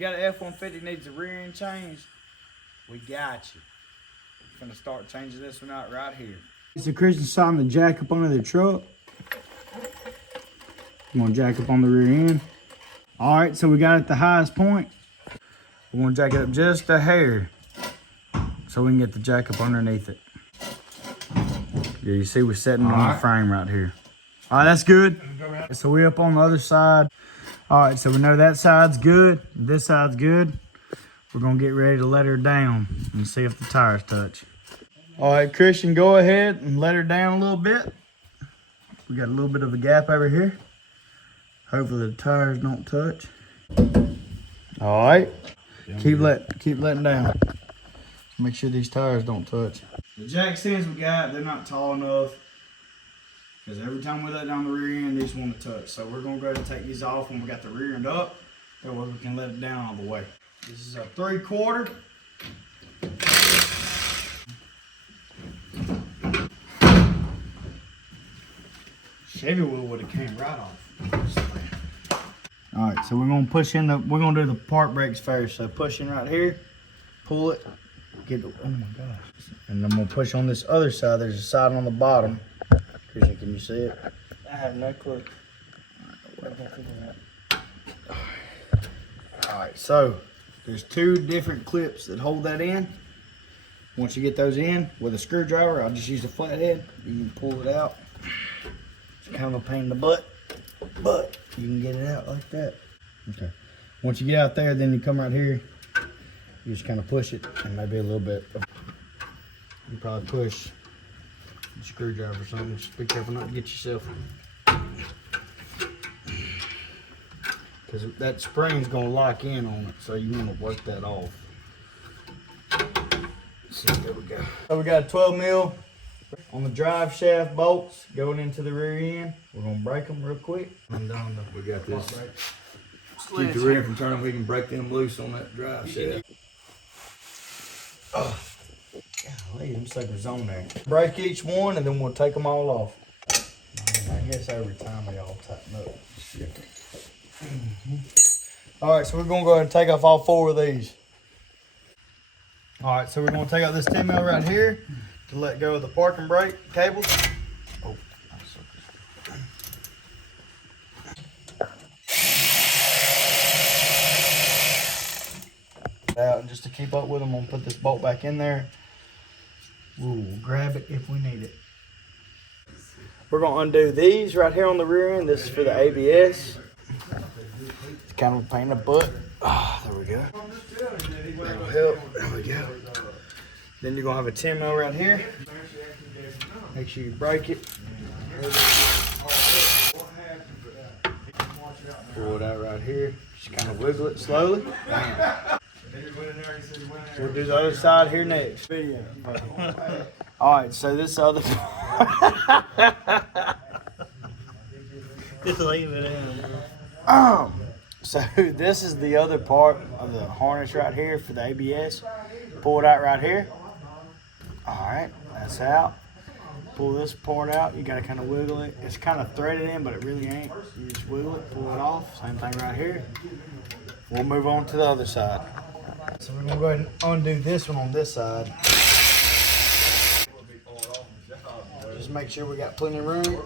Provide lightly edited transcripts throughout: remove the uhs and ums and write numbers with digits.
You got an F-150 needs a rear end change, we got you. Gonna start changing this one out right here. So Christian's starting to jack up under the truck. I'm gonna jack up on the rear end. All right, so we got it at the highest point. We're gonna jack it up just a hair so we can get the jack up underneath it. Yeah, you see we're setting it on the frame right here. All right, that's good. So we up on the other side. All right, so we know that side's good, this side's good. We're gonna get ready to let her down and see if the tires touch. All right, Christian, go ahead and let her down a little bit. We got a little bit of a gap over here. Hopefully the tires don't touch. All right, keep letting down. Make sure these tires don't touch. The jack stands we got, they're not tall enough because every time we let down the rear end, these want to touch. So we're gonna go ahead and take these off when we got the rear end up. That way we can let it down all the way. This is a 3/4. Chevy wheel would have came right off. All right, so we're gonna do the park brakes first. So push in right here, pull it, get it, oh my gosh. And I'm gonna push on this other side. There's a side on the bottom. Christian, can you see it? I have no clue. All right, so there's 2 different clips that hold that in. Once you get those in with a screwdriver, I'll just use a flathead. You can pull it out. It's kind of a pain in the butt, but you can get it out like that. Okay. Once you get out there, then you come right here. You just kind of push it, and maybe a little bit. You probably push the screwdriver or something. Just be careful not to get yourself. Because that spring's gonna lock in on it, so you want to work that off. So there we go. So we got a 12 mil on the drive shaft bolts going into the rear end. We're gonna break them real quick. We got this. Keep the rear end from turning. We can break them loose on that drive shaft. Oh, golly, them suckers on there. Break each one, and then we'll take them all off. I guess every time they all tighten up. All right, so we're gonna go ahead and take off all 4 of these. All right, so we're gonna take out this 10 mil right here to let go of the parking brake cables. Oh, out, and just to keep up with them, I'm gonna put this bolt back in there. We'll grab it if we need it. We're gonna undo these right here on the rear end. This is for the ABS. It's kind of a pain in the butt. Ah, there we go. That'll help. There we go. Then you're gonna have a 10 mil right here. Make sure you break it. Pull it out right here. Just kind of wiggle it slowly. Bam. We'll do the other side here next. Video. All right, so this other. Just leave it in. So this is the other part of the harness right here for the ABS. Pull it out right here. All right, that's out. Pull this part out. You gotta kind of wiggle it. It's kind of threaded in, but it really ain't. You just wiggle it, pull it off. Same thing right here. We'll move on to the other side. So we're gonna go ahead and undo this one on this side. Just make sure we got plenty of room.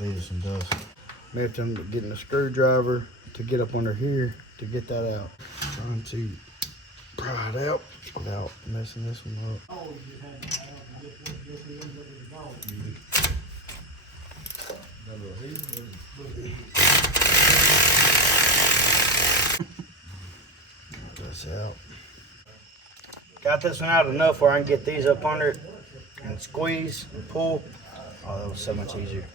Leave some dust. May have to get a screwdriver to get up under here to get that out. Trying to pry it out without messing this one up. This out. Got this one out enough where I can get these up under it and squeeze and pull. Oh, that was so much easier.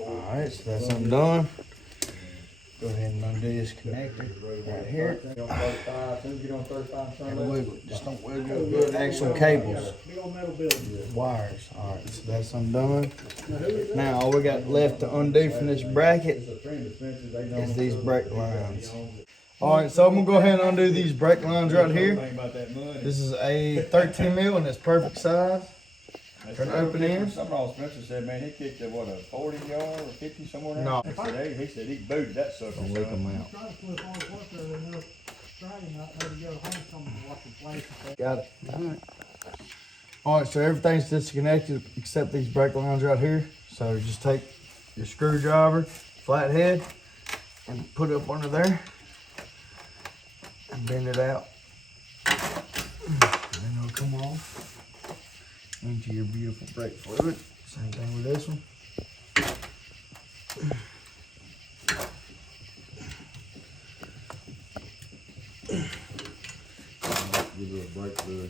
Alright, so that's undone. Go ahead and undo this connector right here. And wiggle it. Just don't wiggle the actual cables. Wires. Alright, so that's undone. Now all we got left to undo from this bracket is these brake lines. All right, so I'm gonna go ahead and undo these brake lines right here. Think about that money. This is a 13 mil and it's perfect size. Turn the open ends. Something else Spencer said, man, he kicked it, what, a 40 yard or 50 somewhere there? No. He said he booted that sucker. Don't leak them out. Try to flip all the work there enough Friday night, maybe go home something to watch the place. Got it. All right, so everything's disconnected except these brake lines right here. So just take your screwdriver, flathead, and put it up under there and bend it out. And then it'll come off into your beautiful brake fluid. Same thing with this one.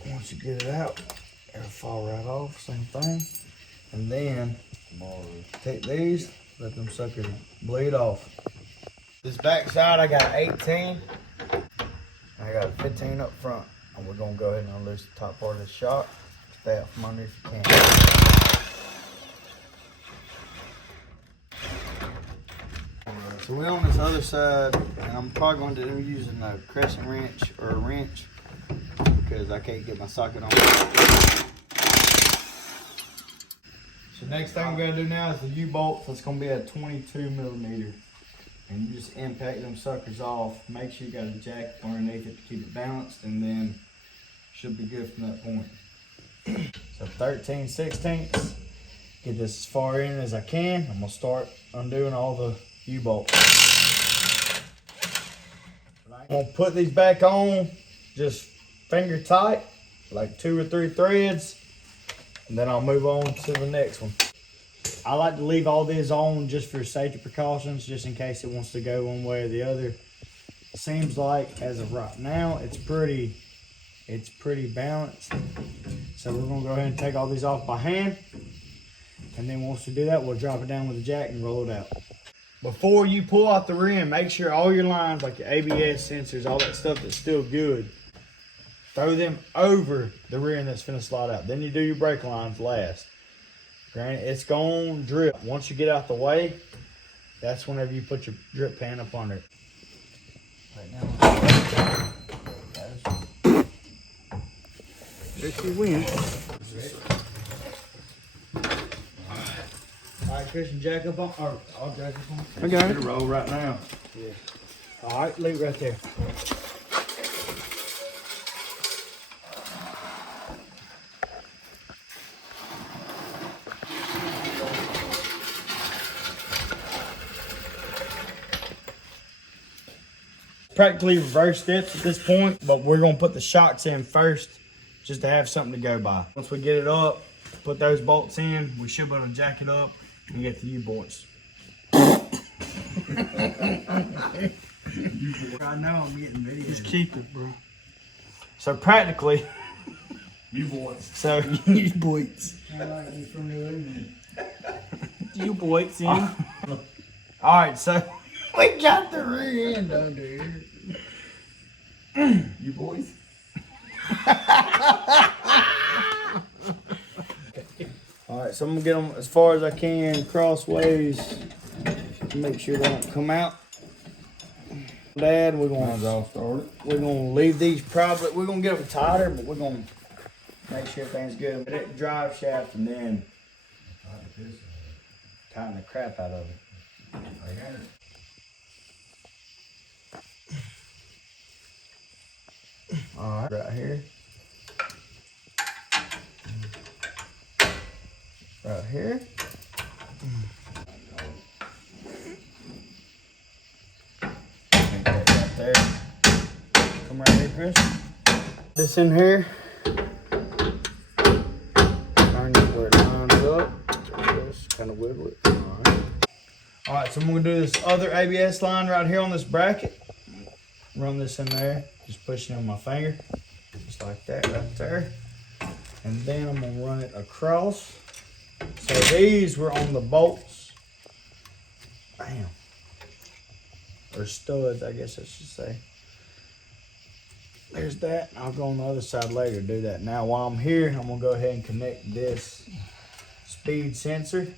Once you get it out, it'll fall right off, same thing. And then take these, let them suckers bleed off. This back side I got 18. I got 15 up front. And we're gonna go ahead and unloose the top part of the shock. Stay out from under if you can. So we're on this other side, and I'm probably going to be using a crescent wrench or a wrench because I can't get my socket on. So next thing we're going to do now is the U-bolt. That's going to be at 22 millimeter. And you just impact them suckers off. Make sure you got a jack underneath it to keep it balanced, and then should be good from that point. So 13/16. Get this as far in as I can. I'm going to start undoing all the U-bolts. I'm going to put these back on just finger tight, like 2 or 3 threads, and then I'll move on to the next one. I like to leave all these on just for safety precautions, just in case it wants to go one way or the other. Seems like as of right now, it's pretty balanced. So we're gonna go ahead and take all these off by hand. And then once we do that, we'll drop it down with a jack and roll it out. Before you pull out the rim, make sure all your lines, like your ABS sensors, all that stuff that's still good, throw them over the rim that's finna slide out. Then you do your brake lines last. Granted, it's gonna drip. Once you get out the way, that's whenever you put your drip pan up under it. Right now, there she went. Alright, Christian, jack up on, or I'll jack up on. I got it. Roll right now. Yeah. Alright, leave it right there. Practically reverse steps at this point, but we're gonna put the shocks in first just to have something to go by. Once we get it up, put those bolts in, we should be able to jack it up and get the U-bolts. I know I'm getting videos. Just keep it, bro. So practically, U-boys. so U-bolts. Like you from New England. U-boys, yeah. Alright, so we got the rear end under here. U-boys. Alright, so I'm gonna get them as far as I can crossways to make sure they don't come out. Dad, we're gonna leave these probably, we're gonna get them tighter, but we're gonna make sure everything's good. But it drive shaft and then tighten the crap out of it. Alright, right here. Right here. Make that right there. Come right here, Chris. This in here. Find it where it lines up. Just kind of wiggle it. Alright, so I'm going to do this other ABS line right here on this bracket. Run this in there. Just pushing on my finger. Just like that right there. And then I'm going to run it across. So these were on the bolts. Bam. Or studs, I guess I should say. There's that. I'll go on the other side later to do that. Now while I'm here, I'm going to go ahead and connect this speed sensor.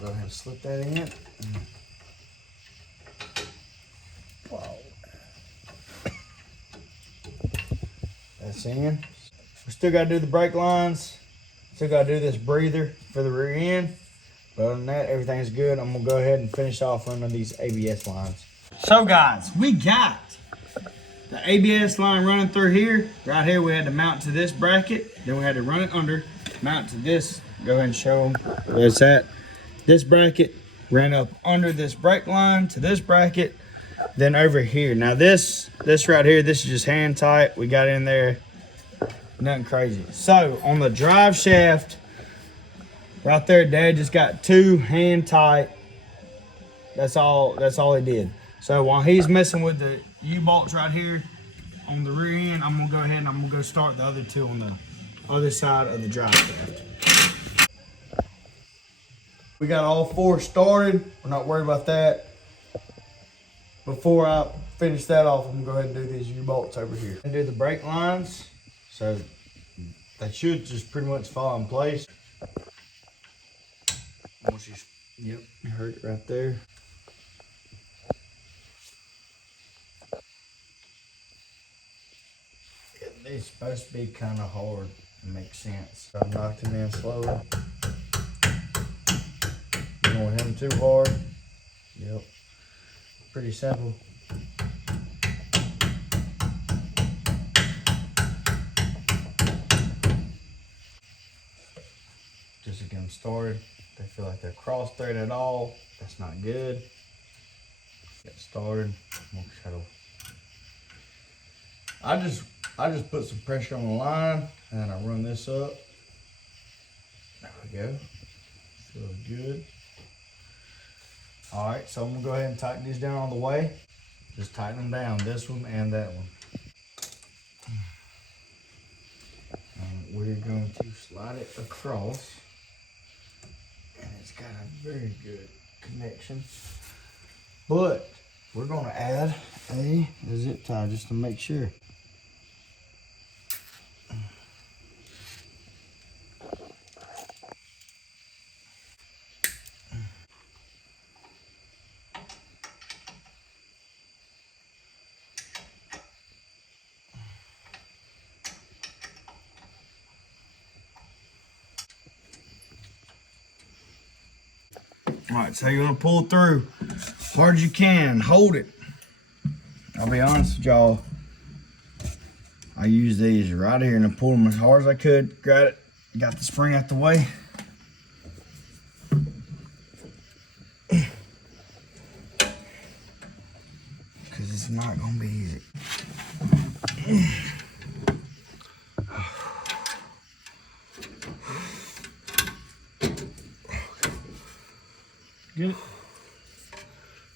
Go ahead and slip that in. Wow. That's in. We still got to do the brake lines. Still got to do this breather for the rear end. But other than that, everything's good. I'm going to go ahead and finish off running these ABS lines. So guys, we got the ABS line running through here. Right here, we had to mount to this bracket. Then we had to run it under, mount to this. Go ahead and show them where it's at. This bracket ran up under this brake line to this bracket. Then over here. Now this right here, this is just hand tight. We got in there, nothing crazy. So on the drive shaft, right there, Dad just got 2 hand tight. That's all he did. So while he's messing with the U-bolts right here on the rear end, I'm gonna go ahead and I'm gonna go start the other 2 on the other side of the drive shaft. We got all 4 started. We're not worried about that. Before I finish that off, I'm gonna go ahead and do these U-bolts over here. And do the brake lines. So they should just pretty much fall in place. Once you heard it right there. It's supposed to be kind of hard to make sense. So I knocked him in slowly. You don't want him too hard. Yep. Pretty simple. Just to get them started. They feel like they're cross-threaded at all. That's not good. Get started. I just put some pressure on the line and then I run this up. There we go. Feels good. All right, so I'm gonna go ahead and tighten these down on the way. Just tighten them down, this one and that one. And we're going to slide it across. And it's got a very good connection. But we're gonna add a zip tie just to make sure. All right, so you're gonna pull through as hard as you can, hold it. I'll be honest with y'all, I used these right here and I pulled them as hard as I could, got it, got the spring out the way. Because it's not gonna be easy. Get it?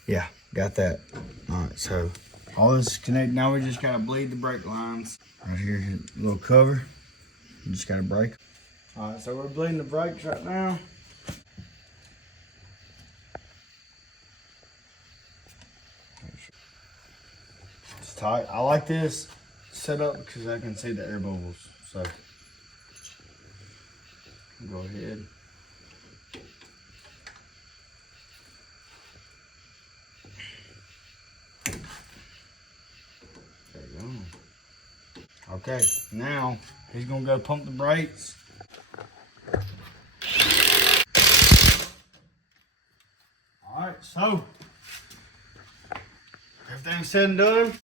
Yeah, got that. All right, so all this is connected. Now we just gotta bleed the brake lines. Right here, a little cover. You just gotta brake. All right, so we're bleeding the brakes right now. It's tight. I like this setup because I can see the air bubbles. So go ahead. Okay, now he's gonna go pump the brakes. All right, so everything's said and done.